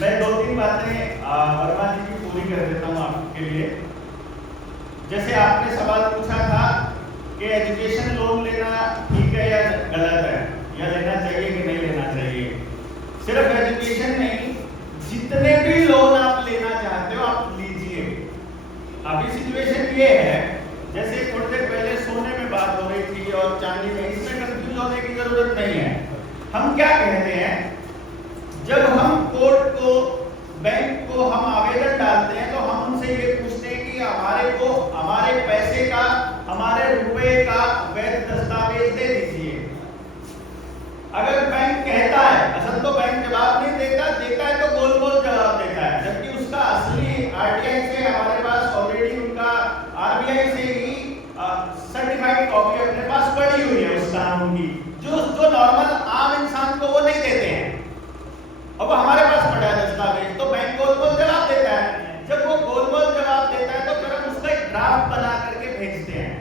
मैं दो तीन बातें वर्मा जी की पूरी कर देता हूँ आपके लिए। जैसे आपने सवाल पूछा था कि एजुकेशन लोन लेना ठीक है या गलत है, या लेना चाहिए कि नहीं लेना चाहिए। सिर्फ एजुकेशन नहीं, जितने भी लोन आप लेना चाहते हो आप लीजिए। अभी सिचुएशन ये है, जैसे थोड़ी देर पहले सोने में बात हो रही थी और चांदी में, इसमें कंफ्यूज होने की जरूरत नहीं है। हम क्या कहते हैं, जब हम कोर्ट को, बैंक को हम आवेदन डालते हैं तो हम उनसे ये पूछते हैं कि हमारे पैसे का, हमारे रुपए का वैध दस्तावेज दे दीजिए। अगर बैंक कहता है, असल तो बैंक जवाब नहीं देता है तो गोल गोल जवाब देता है, जबकि उसका असली आरटीआई से हमारे पास ऑलरेडी उनका आरबीआई से ही सर्टिफाइड कॉपी अपने पास पड़ी हुई है उस कानून की, जो नॉर्मल आम इंसान को वो नहीं देते हैं। अब हमारे पास पड़ा है दस्तावेज, तो बैंक गोल गोल जवाब देता है। जब वो गोल गोल जवाब देता है तो फिर हम उसका एक ड्राफ्ट बना करके भेजते हैं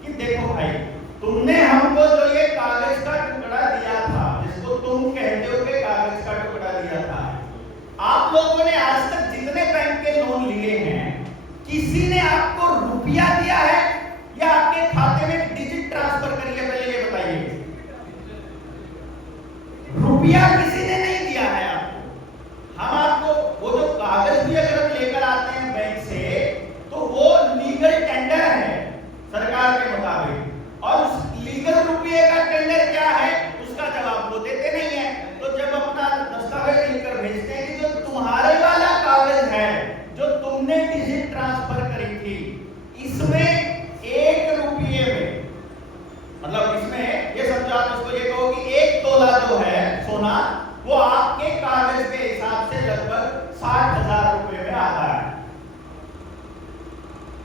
कि देखो भाई, तुमने हमको जो ये कागज का टुकड़ा दिया था, जिसको तुम कहते हो कि कागज का टुकड़ा दिया था, आप लोगों ने आज तक जितने बैंक के लोन लिए हैं, किसी ने आपको रुपया दिया है या आपके खाते में डिजिट ट्रांसफर करी है? पहले ये बताइए। रुपया किसी ने नहीं दिया है आपको। हम आपको वो जो कागज भी अगर हम लेकर आते हैं बैंक से, तो वो लीगल टेंडर है सरकार के मुताबिक, और उस लीगल रुपये का टेंडर क्या है उसका जवाब वो देते नहीं है। तो जब अपना दस्तावेज लिखकर भेजते हैं कि जो तुम्हारे वाला कागज है, जो तुमने डिजिट ट्रांसफर करी थी, इसमें 1 रुपये में, मतलब इसमें ये समझो, आप उसको ये कहो कि 1 तोला जो है सोना, वो आपके कागज के हिसाब से लगभग 60,000 रुपए में आता है,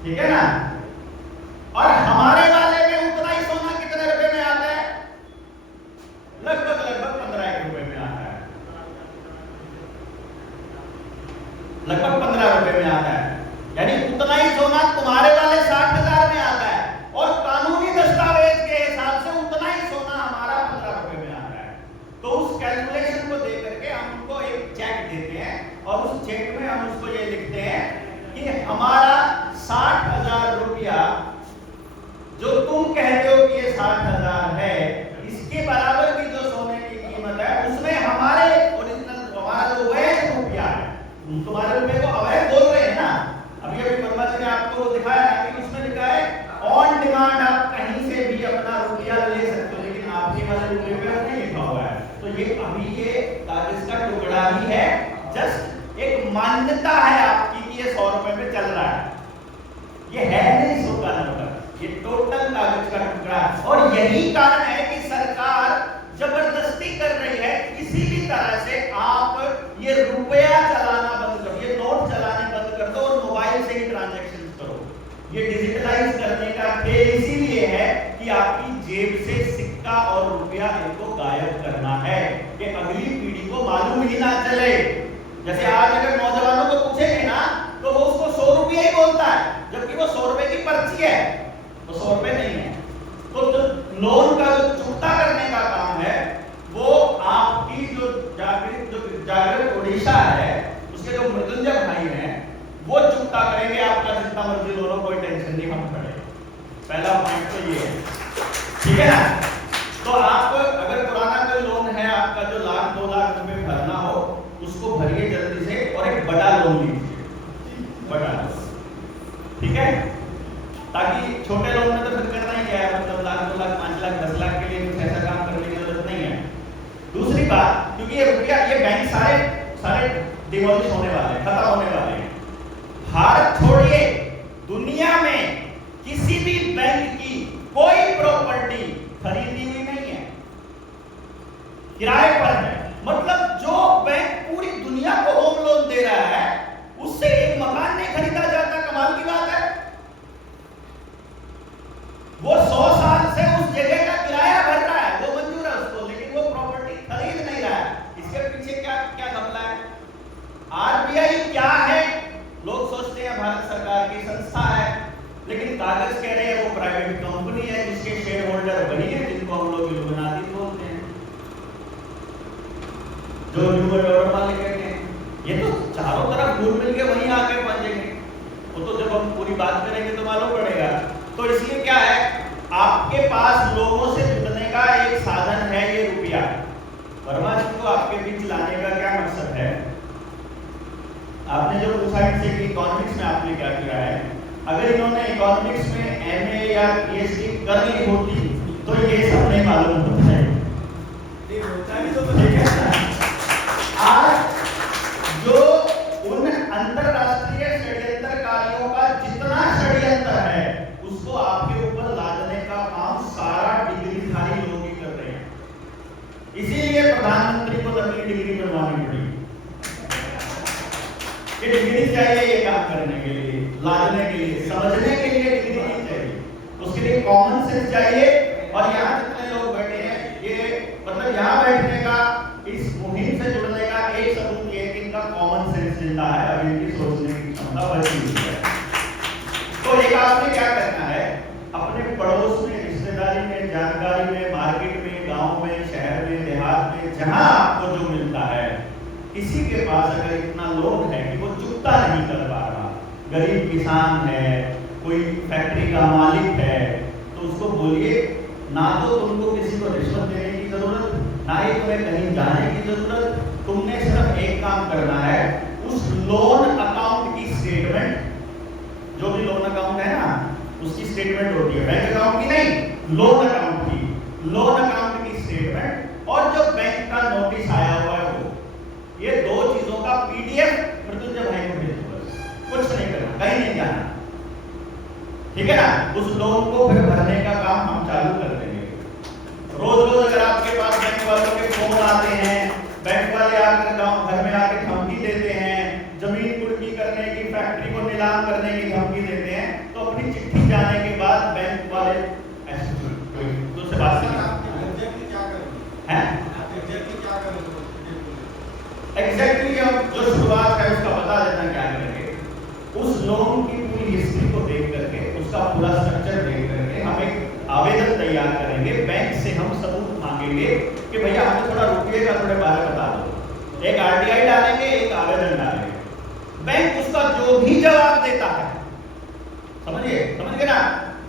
ठीक है ना? और हमारे वाले में उतना ही सोना कितने रुपए में आता है? लगभग 15 रुपए में आता है, लगभग 15 रुपए में आता है। यानी उतना ही सोना तुम्हारे वाले 60,000 में आता है, और कानूनी दस्तावेज के हिसाब से उतना ही सोना हमारा 15 रुपए में आता है। तो उस कैलकुलेशन को देख करके हम उनको एक चेक देते हैं, और उस चेक में हम उसको ये लिखते हैं कि हमारा 60,000 रुपया जो तुम कहते हो कि ये 60,000 है, इसके बराबर की जो सोने की कीमत है, उसमें हमारे ओरिजिनल, हमारा जो वैध रुपया है, तुम्हारे रुपए को अवैध बोल रहे हैं ना। अभी वर्मा जी ने आपको दिखाया कि उसमें लिखा है ऑन डिमांड, आप कहीं से भी अपना रुपया ले सकते हो, लेकिन आपके वाले रुपये पे नहीं लिखा हुआ है। तो ये अभी ये कागज का टुकड़ा ही है, जस्ट एक मान्यता है आपकी कि ये 100 रुपए में चल रहा है। ये है नहीं 100 का नंबर, ये टोटल कागज का टुकड़ा। और यही कारण है कि सरकार जबरदस्ती कर रही है, किसी भी तरह से आप ये रुपया चलाना बंद करो, ये नोट चलाने बंद कर दो और मोबाइल से ही ट्रांजैक्शन करो। ये डिजिटलाइज करने का खेल इसीलिए है कि आपकी जेब से सिक्का और रुपया इनको गायब करना है, कि अगली पीढ़ी को मालूम ही ना चले। जैसे आज अगर नौजवानों को पूछेंगे ना, तो वो उसको 100 रुपया ही बोलता है, जबकि वो 100 रुपए की पर्ची है, वो 100 रुपए नहीं है। तो जो लोन का जो चुकता करने का काम है, वो आपकी जो जागृत उड़ीसा है, उसके जो मृत्युंजय भाई हैं, वो चुकता करेंगे आपका जितना मर्जी लोन हो, कोई टेंशन नहीं हम खड़े। पहला पॉइंट तो ये है, ठीक है ना? तो आप अगर पुराना कोई लोन है आपका, जो 1,00,000 2 लाख रुपए भरना हो, उसको भरिए जल्दी से, और एक बड़ा लोन लीजिए, बड़ा, ठीक है? ताकि छोटे लोन में तो फिर करना ही क्या है, मतलब 1,00,000 2 लाख 5 लाख 10 लाख के लिए कुछ ऐसा काम करने की जरूरत नहीं है। दूसरी बात, क्योंकि ये रुपया, ये बैंक सारे डिमोलिश होने वाले हैं, खत्म होने वाले हैं। भारत छोड़िए, दुनिया में किसी भी बैंक की कोई प्रॉपर्टी खरीदी हुई नहीं है, किराए पर है। मतलब जो बैंक पूरी दुनिया को होम लोन दे रहा है, उससे एक मकान नहीं खरीदा जाता, कमाल की बात है। वो 100 साल से उस जगह का किराया भर रहा है, वो मंजूर है उसको, लेकिन वो प्रॉपर्टी खरीद नहीं रहा है। इसके पीछे क्या घपला है? आरबीआई क्या है? लोग सोचते हैं भारत सरकार की संस्था है, लेकिन कागज कह रहे हैं वो प्राइवेट कंपनी है, जिसके शेयर होल्डर वही है जिनको हम लोग इल्लुमिनाती बोलते हैं, जो न्यूमन वाले कहते हैं। ये तो चारों तरफ घूम मिल के वहीं आके पहुंचेंगे। वो तो जब हम पूरी बात करेंगे तो मालूम पड़ेगा। तो इसलिए क्या है, आपके पास लोगों से जुड़ने का एक साधन है ये रुपया। वर्मा जी को आपके बीच लाने का क्या मकसद है? आपने जो पूछा इनसे कि इकोनॉमिक्स में आपने क्या किया है, अगर इन्होंने इकोनॉमिक्स में एमए या पीएचडी कर ली होती तो ये सब नहीं मालूम होता है। ठीक है ना? आज जो उन अंतरराष्ट्रीय षड्यंत्रकारियों का जितना षड्यंत्र है उसको आपके ऊपर लादने का काम सारा डिग्रीधारी लोग ही कर रहे हैं। इसीलिए प्रधानमंत्री को नकली डिग्री बनवानी पड़ी। ये डिग्री चाहिए ये काम करने के लिए, लादने के लिए, समझने के लिए डिग्री नहीं चाहिए, उसके लिए कॉमन सेंस चाहिए। और यहाँ जितने लोग बैठे हैं, ये मतलब यहाँ बैठने का, इस मुहिम से जुड़ने का एक सबूत ये कि इनका कॉमन सेंस जिंदा है और इनकी सोचने की क्षमता बढ़ी हुई है। तो एक आपने क्या करना है, अपने पड़ोस में, रिश्तेदारी में, जानकारी में, मार्केट में, गांव में, शहर में, देहात में, जहां आपको जो मिलता है, किसी के पास अगर इतना लोन है कि वो चुकता नहीं कर पा रहा, गरीब किसान है, कोई फैक्ट्री का मालिक है, तो उसको बोलिए ना तो तुमको किसी को रिश्वत देने की जरूरत, ना ही तुम्हें कहीं जाने की जरूरत, तुमने सिर्फ एक काम करना है, उस लोन अकाउंट की स्टेटमेंट, जो भी लोन अकाउंट है ना उसकी स्टेटमेंट होती है, बैंक अकाउंट की नहीं, लोन अकाउंट की, लोन अकाउंट की स्टेटमेंट और जो बैंक का नोटिस आया हुआ है वो, ये दो चीजों का पीडीएफ मृत्युंजय भाई को भेज दो, कुछ नहीं करना, कहीं नहीं जाना, ठीक है ना? उस लोन को फिर भरने का काम हम चालू कर देंगे। रोज रोज अगर आपके पास बैंक वालों के फोन आते हैं, बैंक वाले आकर गांव घर में आके धमकी देते हैं, जमीन कुर्की करने की, फैक्ट्री को नीलाम करने की धमकी देते हैं, तो अपनी चिट्ठी जाने के बाद बैंक वाले ऐसे दूसरे बात से एग्जैक्टली जो शुरुआत है उसका बता देना क्या करेंगे। उस लोन की पूरी हिस्ट्री को देख करके, उसका पूरा स्ट्रक्चर देख करके हम एक आवेदन तैयार करेंगे, बैंक से हम सबूत मांगेंगे कि भैया हमें थोड़ा रुपये का थोड़े बारे बता दो, एक आरटीआई डालेंगे, एक आवेदन डालेंगे, बैंक उसका जो भी जवाब देता है, समझ गए ना,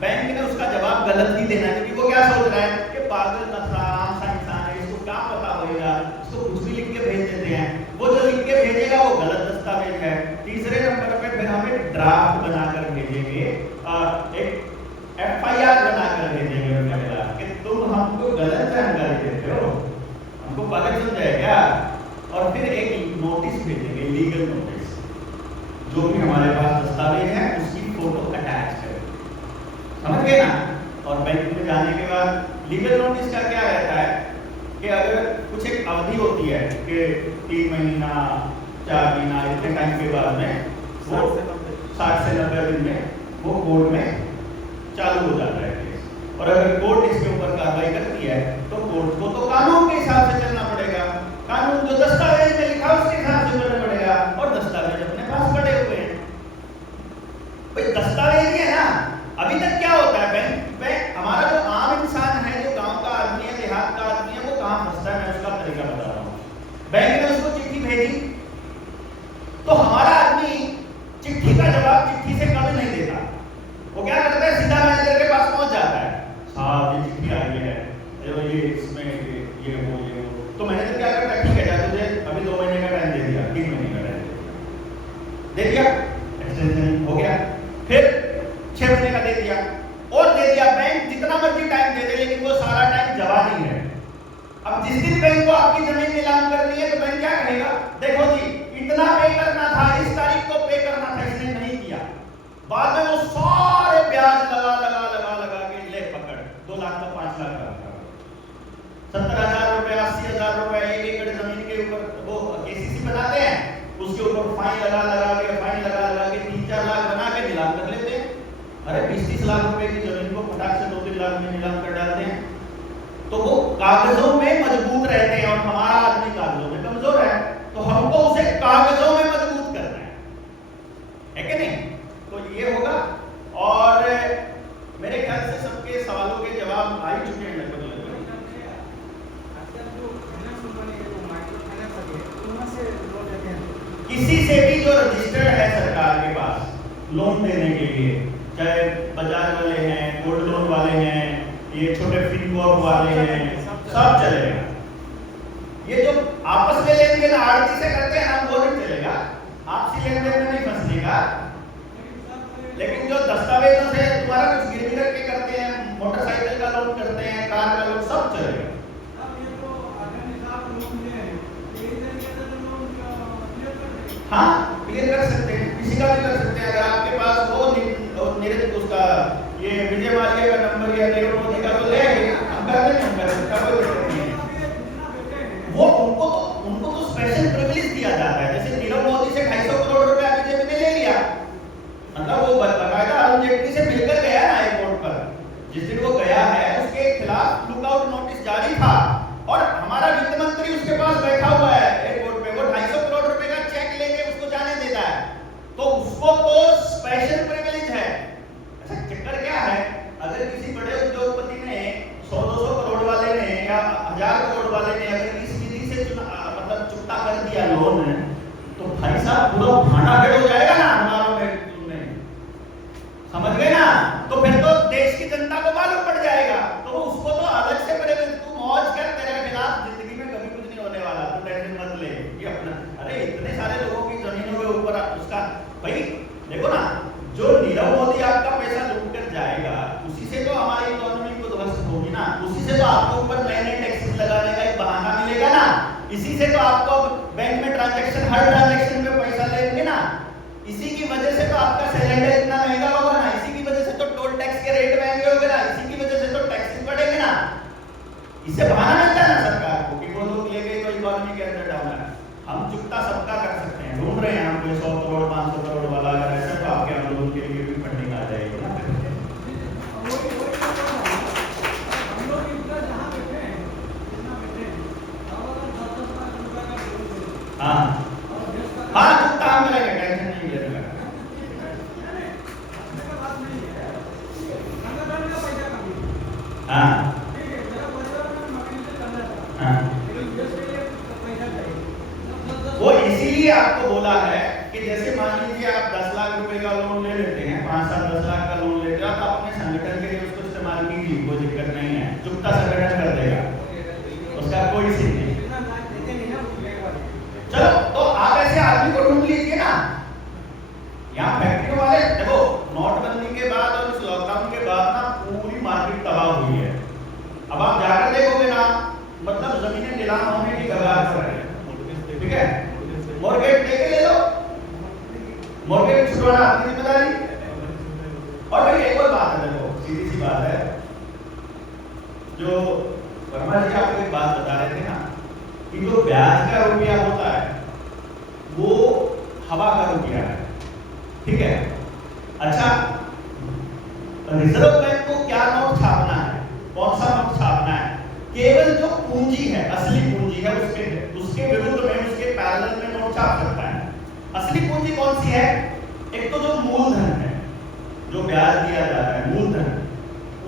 बैंक ने उसका जवाब गलत नहीं देना, क्योंकि वो क्या सोच रहा है कि पागल नसला आम सा इंसान है, इसको क्या पता होगा, इसको कुछ भी लिख के भेज देते हैं, वो जो लिख के भेजेगा वो गलत दस्तावेज है। तीसरे नंबर पे फिर हम एक ड्राफ्ट बनाकर भेजेंगे, एक एफआईआर बनाकर भेजेंगे उनके खिलाफ कि तुम हमको गलत जानकारी देते हो, हमको पागल समझाए क्या, और फिर एक नोटिस भेजेंगे, लीगल नोटिस, जो भी हमारे पास दस्तावेज है उसकी फोटो अटैच करें, समझ गए ना। और बैंक में जाने के बाद लीगल नोटिस का क्या रहता है कि अगर कुछ एक अवधि होती है कि 3 महीना 4 महीना इतने टाइम के बाद में वो 60 से 90 दिन में वो कोर्ट में चालू हो जाता है केस, और अगर कोर्ट इसके ऊपर कार्रवाई करती है तो कोर्ट को तो कानून के हिसाब से चलना पड़ेगा, कानून जो दस्तावेज में लिखा उसके हिसाब से चलना पड़ेगा, और दस्तावेज अपने पास पड़े हुए हैं, भाई दस्तावेज ही है ना। अभी तक क्या होता है, बैंक हमारा जो आम इंसान है, जो गांव का आदमी है, देहात का आदमी है, वो कहां फंसता है, मैं उसका तरीका बता रहा हूं। बैंक ने उसको चिट्ठी भेजी तो हमारा आदमी चिट्ठी का जवाब चिट्ठी से कभी नहीं देता, वो क्या करता है, सीधा मैनेजर के पास पहुंच जाता है, साहब ये चिट्ठी आई है, ये इसमें ये वो, तो मैनेजर क्या करता है, ठीक है जा तुझे अभी 2 महीने का टाइम दे दिया, 3 महीने का टाइम दे दिया, एक्सटेंशन हो गया, फिर 6 महीने का दे दिया और दे दिया। बैंक जितना मर्जी टाइम दे दे, लेकिन वो सारा टाइम जवाब ही है। अब जिस दिन बैंक को आपकी जमीन नीलाम करनी है तो बैंक क्या कहेगा, देखो जी इतना पे करना था, इस तारीख को पे करना था, इसने नहीं किया, बाद में वो सारे ब्याज लगा के ले पकड़ 2 लाख का 5 लाख का 70,000 रुपए 80,000 रुपए 1 एकड़ जमीन के ऊपर वो केसीसी बनाते हैं, उसके ऊपर फाइन लगा के 3-4 लाख बना के नीलाम कर लेते हैं। अरे 20-30 लाख रुपए की जमीन को फटाक से 2-3 लाख में नीलाम कर डालते हैं, तो वो कागजों में मजबूत रहते हैं और हमारा आदमी कागजों में कमजोर है, तो हमको उसे कागजों में मजबूत करना है कि नहीं? तो ये होगा। और मेरे ख्याल से सबके सवालों के जवाब आ ही चुके हैं लगभग। किसी से भी जो रजिस्टर्ड है सरकार के पास लोन देने के लिए, चाहे बजाज वाले हैं, गोल्ड लोन वाले हैं, ये छोटे फिनकॉर्प वाले हैं, सब चलेगा। ये जो आपस में लेन देन आड़ती से करते हैं ना, वो नहीं चलेगा, आपसी लेन देन में नहीं फंसने का। लेकिन जो दस्तावेजों से तुम्हारा कुछ गिरवी रख के करते हैं, मोटरसाइकिल का लोन करते हैं, कार का लोन, सब चलेगा। हाँ, क्लियर कर सकते हैं, किसी का भी कर सकते हैं। अगर आपके पास वो निरंतर उसका ये विजय माल्या का नंबर या नीरव मोदी का तो ले आइए, हम कर देंगे, हम कर सकते हैं, कोई दिक्कत नहीं है। वो उनको तो स्पेशल प्रिविलेज दिया जाता है। जैसे नीरव मोदी से 250 करोड़ रुपया बीजेपी ने ले लिया, मतलब वो बकायदा अरुण जेटली से मिलकर गया ना एयरपोर्ट पर। जिस दिन वो गया है उसके खिलाफ लुकआउट नोटिस जारी था और हमारा वित्त मंत्री उसके पास बैठा हुआ है एयरपोर्ट पे। वो 250 करोड़ रुपए का चेक लेके उसको जाने देता है, तो उसको तो स्पेशल प्रिविलेज है। अच्छा, चक्कर क्या है, अगर किसी बड़े उद्योगपति ने 100-200 करोड़ वाले ने या 1000 करोड़ वाले ने अगर इस विधि से मतलब चुकता कर दिया लोन, तो भाई साहब पूरा भांडा फेड़ हो जाएगा ना हमारों में, समझ गए ना। तो फिर तो देश की जनता को मालूम पड़ जाएगा, तो उसको तो अलग से पड़ेगा। तू मौज कर, तेरे खिलाफ जिंदगी में कभी कुछ नहीं होने वाला, तू टेंशन मत ले। ये अपना, अरे इतने सारे लोगों की जमीनों के ऊपर उसका, भाई देखो ना, जो नीरव मोदी आपका पैसा लूट कर जाएगा, उसी से तो हमारी इकोनॉमी को ध्वस्त होगी ना, उसी से तो आपके ऊपर नए टैक्सेस लगाने का एक बहाना मिलेगा ना, इसी से तो आपको बैंक में ट्रांजैक्शन, हर ट्रांजैक्शन में पैसा लेंगे ना, इसी की वजह से तो आपका सिलेंडर इतना महंगा होगा ना, इसी की वजह से तो टोल टैक्स के रेट महंगे होंगे ना, इसी की वजह से तो टैक्सेस बढ़ेंगे ना। इससे बहाना मिलता है ना सरकार को कि वो लोग ले गए तो इकोनॉमी के अंदर डालना है। हम चुकता सबका कर सकते हैं, ढूंढ रहे हैं हम कोई 100 करोड़ 500 करोड़ वाला, अगर ऐसा तो आपके आंदोलन के लिए भी फंडिंग आ जाएगी ना। हाँ हाँ, चुकता हम करेंगे, टेंशन नहीं लेना। हाँ वो इसीलिए आपको बोला है कि जैसे मान लीजिए आप 10 लाख रुपए का लोन ले लेते हैं, 5-7-10 लाख का लोन लेते हैं, तो अपने संगठन के लिए उसको इस्तेमाल कीजिए, कोई दिक्कत नहीं है, चुकता संगठन कर देगा, उसका कोई सीन नहीं। चलो, तो आप ऐसे आदमी को ढूंढ लीजिए ना। यहाँ फैक्ट्री वाले देखो, नोटबंदी के बाद और इस लॉकडाउन के बाद ना पूरी मार्केट तबाह हुई है। अब आप जाकर देखोगे ना, मतलब जमीनें नीलाम होने की कगार पर है, ठीक है। मॉर्गेज लेके ले लो, मॉर्गेज छुड़वाना आपकी जिम्मेदारी। और फिर एक और बात है, देखो सीधी सी बात है, जो वर्मा जी आपको एक बात बता रहे थे ना कि जो ब्याज का रुपया होता है वो हवा का रुपया है, ठीक है। अच्छा, रिजर्व बैंक को क्या नोट छापना है, कौन सा नोट छापना है, केवल जो पूंजी है, असली पूंजी है, उसके विरुद्ध में, उसके पैरेलल में नोट छाप सकता है। असली पूंजी कौन सी है? एक तो जो मूलधन है, जो ब्याज दिया जा रहा है, मूलधन,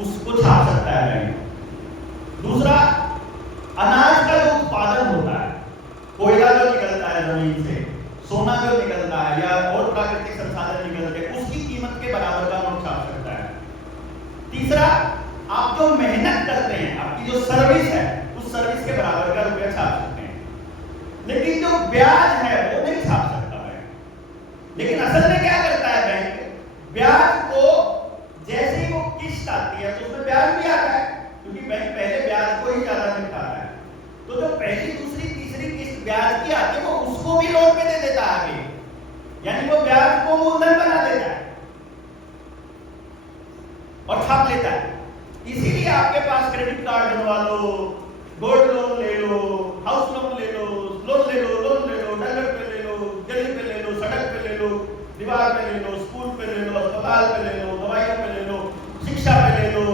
उसको छाप सकता है बैंक। दूसरा, अनाज का जो उत्पादन होता है, कोयला जो निकलता है जमीन से, सोना जो निकलता है या और प्राकृतिक संसाधन निकलते हैं, उसकी कीमत के बराबर का नोट छाप सकता है। तीसरा, आप जो मेहनत करते हैं, आपकी जो सर्विस है, उस सर्विस के बराबर का रुपया छाप सकते हैं। लेकिन जो ब्याज है वो नहीं छाप सकता बैंक। लेकिन असल में क्या करता है बैंक? ब्याज को जैसे ही वो किस्त आती है तो उसमें ब्याज भी आता है, क्योंकि बैंक पहले ब्याज को ही ज्यादा निकालता है। तो जो पहली, दूसरी, तीसरी किस्त ब्याज की आती है वो उसको भी लोन पे दे देता है आगे, यानी वो ब्याज को मूलधन बना देता है और छाप लेता है। इसीलिए आपके पास क्रेडिट कार्ड बनवा लो, गोल्ड लोन ले लो, हाउस लोन ले लो, लोन ले लो, डॉलर पे ले लो, गली पे ले लो, सड़क पे ले लो, दीवार पे ले लो, स्कूल पे ले लो, अस्पताल पे ले लो, दवाइयों पे ले लो, शिक्षा पे ले लो,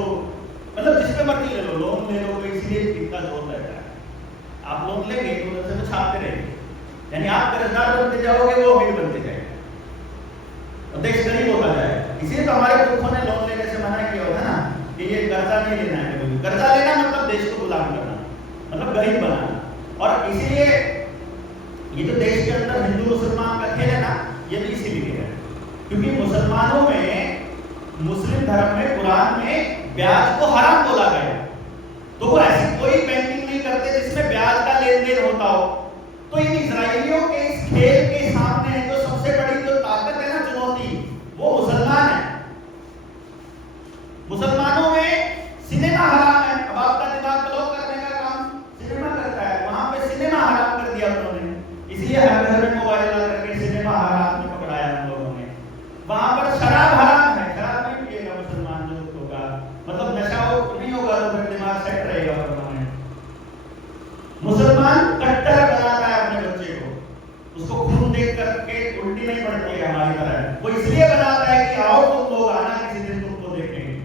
मतलब जिस पे मर्जी ले लो, लोन ले लो। इसीलिए कितना जोर रहता है, आप लोन लेंगे तो उधर से छापते रहेंगे, यानी आप कर्जदार बनते जाओगे, वो अमीर बनते जाएंगे और देश गरीब होता जाएगा। इसीलिए तो हमारे पुरखों ने लोन लेने से मना किया होता है ना कि ये कर्जा नहीं लेना है। कर्जा लेना मतलब देश को गुलाम करना, मतलब गरीब बनाना। और इसीलिए ये जो देश के अंदर हिंदू मुसलमान का खेल है ना, ये भी इसीलिए है क्योंकि मुसलमानों में, मुस्लिम धर्म में, कुरान में ब्याज को हराम बोला गया। तो वो ऐसी कोई बैंकिंग नहीं करते जिसमें ब्याज का लेन देन होता हो। तो इन इजरायलियों के इस खेल के सामने जो सबसे बड़ी जो ताकत है ना, चुनौती, वो मुसलमान है। मुसलमानों में सिनेमा हराम है। अब आपका दिमाग ब्लॉक करने का काम सिनेमा करता है, वहां पे सिनेमा हराम कर दिया उन्होंने, इसलिए हर घर में मोबाइल ला करके सिनेमा हराम में पकड़ाया हम लोगों ने। वहां पर शराब हराम है, शराब नहीं पिएगा मुसलमान जो होगा, मतलब नशा नहीं होगा तो फिर दिमाग सेट रहेगा परमानेंट। मुसलमान कट्टर बनाता है अपने बच्चे को, उसको खून देख करके उल्टी नहीं पड़ती है हमारी तरह, वो इसलिए बनाता है कि आओ तुम लोग आना किसी दिन तुमको देखेंगे।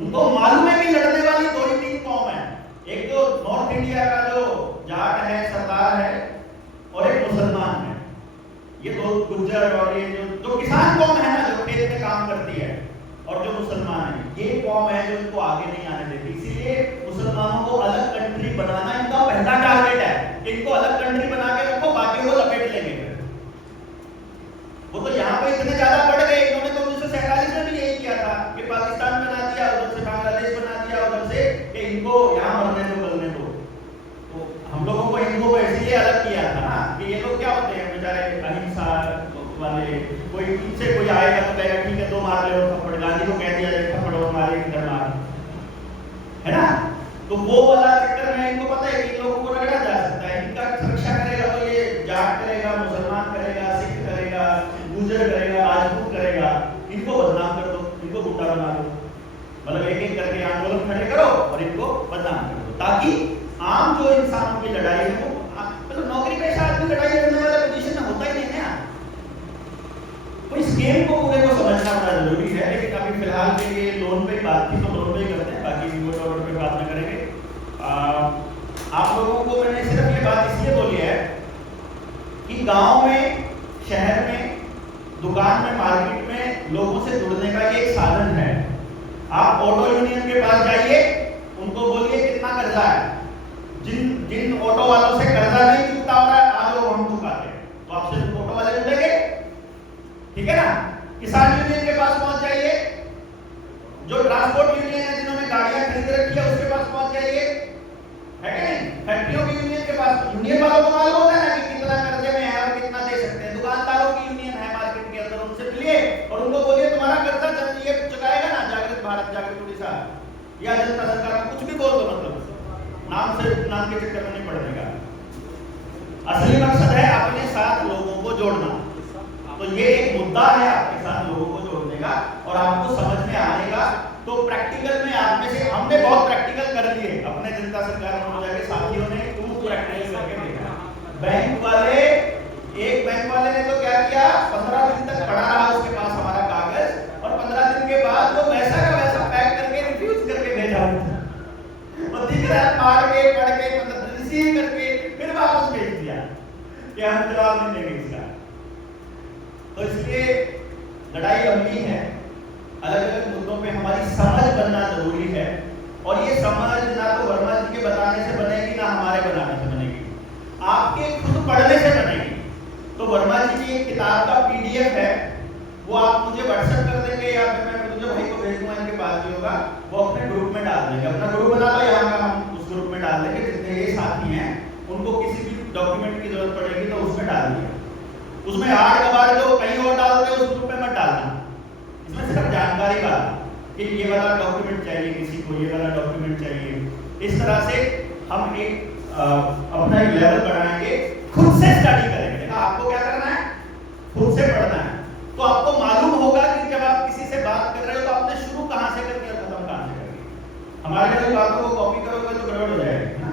उनको मालूम है कि लड़ने वाली दो ही तीन कौम है, एक जो नॉर्थ इंडिया का जो जाट है, सरदार है, और एक मुसलमान है। ये दो गुज्जर और ये जो किसान कौम है ना, जो खेत में काम करती है, और जो मुसलमान है, ये कौम है जो इनको आगे नहीं आने देती। इसीलिए मुसलमानों को अलग कंट्री बनाना इनका पहला टारगेट है। इनको अलग कंट्री बना के रखो, बाकी वो लपेट लेंगे। वो तो यहाँ पे इतने ज्यादा बढ़ गए, इन्होंने तो 1947 में भी यही किया था कि पाकिस्तान बना दिया, उधर से बांग्लादेश बना दिया, उधर से कि इनको यहाँ मरने दो, बलने दो। तो हम लोगों को इनको इसलिए अलग किया था ना कि ये लोग क्या होते हैं बेचारे अहिंसा वाले, कोई पीछे कोई आएगा तो कहेगा ठीक है दो मार ले थप्पड़, गांधी को कह दिया जाए थप्पड़ मारे किधर मार, है ना। तो वो वाला चक्कर में इनको पता है कि इन लोगों को रगड़ा जा सकता है, इनका सुरक्षा करेगा तो ये जाट करेगा, मुसलमान करेगा, सिख करेगा, गुजर करेगा, राजपूत करेगा, इनको बदनाम कर दो, इनको गुंडा बना दो, मतलब एक एक करके आंदोलन खड़े करो और इनको बदनाम कर दो, ताकि आम जो इंसानों की लड़ाई है वो, मतलब नौकरी पेशा आदमी लड़ाई लड़ने वाला पोजीशन में होता ही नहीं है। तो इस गेम को पूरे को समझना बड़ा जरूरी है। लेकिन अभी फिलहाल के लिए लोन पे बात थी तो लोन पे ही करते हैं, बाकी वीडियो ऑर्डर पे बात न करेंगे। आप लोगों को मैंने सिर्फ ये बात इसलिए बोली है कि गांव में, शहर में, दुकान में, मार्केट में लोगों से जुड़ने का ये एक साधन है। आप ऑटो यूनियन के पास जाइए, उनको बोलिए कितना कर्जा है, जिन ऑटो वालों से कर्जा नहीं चुकता हो रहा है आज वो हम चुकाते हैं, तो आपसे ऑटो वाले जुड़ेंगे, ठीक है ना। किसान यूनियन के पास पहुंच जाइए, जो ट्रांसपोर्ट यूनियन है जिन्होंने गाड़ियां खरीद रखी है उसके पास पहुंच जाइए, है कि नहीं। फैक्ट्रियों की यूनियन के पास, यूनियन वालों को मालूम होता है ना कि कितना कर्जे में है और कितना दे सकते हैं। दुकानदारों की यूनियन है मार्केट के अंदर, उनसे मिलिए और उनको बोलिए तुम्हारा कर्जा ये चुकाएगा ना जागृत भारत, जागृत उड़ीसा या जनता सरकार, कुछ भी बोल दो, मतलब नाम से नाम के चक्कर में नहीं पड़ने का। असली मकसद है अपने साथ लोगों को जोड़ना। तो ये एक मुद्दा है आपके साथ लोगों को जोड़ने का और आपको समझ में आने का। तो प्रैक्टिकल में आप में से हमने बहुत प्रैक्टिकल कर लिए अपने जनता सरकार में जाके, साथियों ने खूब प्रैक्टिकल करके देखा। बैंक वाले, एक बैंक वाले ने तो क्या किया, 15 दिन तक पड़ा रहा उसके पास हमारा कागज, और 15 दिन के बाद वो वैसा का वैसा पैक करके रिफ्यूज करके भेजा, और दिख रहा है पढ़ के मतलब रिसीव करके फिर वापस भेज दिया कि हम जवाब नहीं देंगे इसका। तो इसलिए लड़ाई लंबी है, अलग अलग मुद्दों पे हमारी समझ बनना जरूरी है। और ये समझ ना तो वर्मा जी के बताने से बनेगी ना हमारे बनाने से बनेगी, आपके खुद पढ़ने से बनेगी। तो वर्मा जी की एक किताब का PDF है, वो आप मुझे व्हाट्सएप कर देंगे या फिर मैं मुझे भाई को भेज दूंगा, इनके पास भी होगा, वो अपने ग्रुप में डाल देंगे। अपना ग्रुप बना लो यहाँ का, हम उस ग्रुप में डाल देंगे, जितने ये साथी हैं उनको किसी भी डॉक्यूमेंट की जरूरत पड़ेगी तो उसमें डाल दिया। उसमें 8 कबाड़ जो कहीं और डालते हैं उस ग्रुप में मत डालना, इसमें सिर्फ जानकारी वाला कि ये वाला डॉक्यूमेंट चाहिए किसी को, ये वाला डॉक्यूमेंट चाहिए। इस तरह से हम एक अपना एक लेवल बढ़ाएंगे, खुद से स्टडी करेंगे। आपको क्या करना है, खुद से पढ़ना है। तो आपको मालूम होगा कि जब आप किसी से बात कर रहे हो तो आपने शुरू कहां से करनी और खत्म कहां से करनी। हमारे जब बातों को कॉपी करोगे तो गड़बड़ हो जाएगा ना।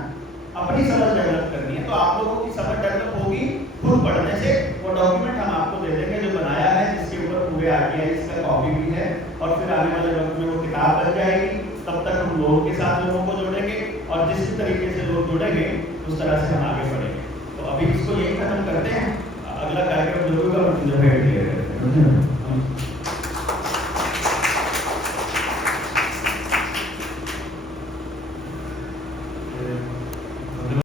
अपनी समझ डेवलप करनी है, तो आप लोगों की समझ डेवलप होगी खुद पढ़ने से। वो डॉक्यूमेंट हम आपको दे देंगे जो बनाया है, जिसके ऊपर पूरे RTI इसका कॉपी भी है, और फिर आने वाले वक्त में वो किताब बन जाएगी। तब तक हम लोगों के साथ लोगों को जोड़ेंगे और जिस तरीके से लोग जुड़ेंगे उस तरह से हम आगे बढ़ेंगे। तो अभी इसको यही खत्म करते हैं, अगला कार्यक्रम जो होगा वो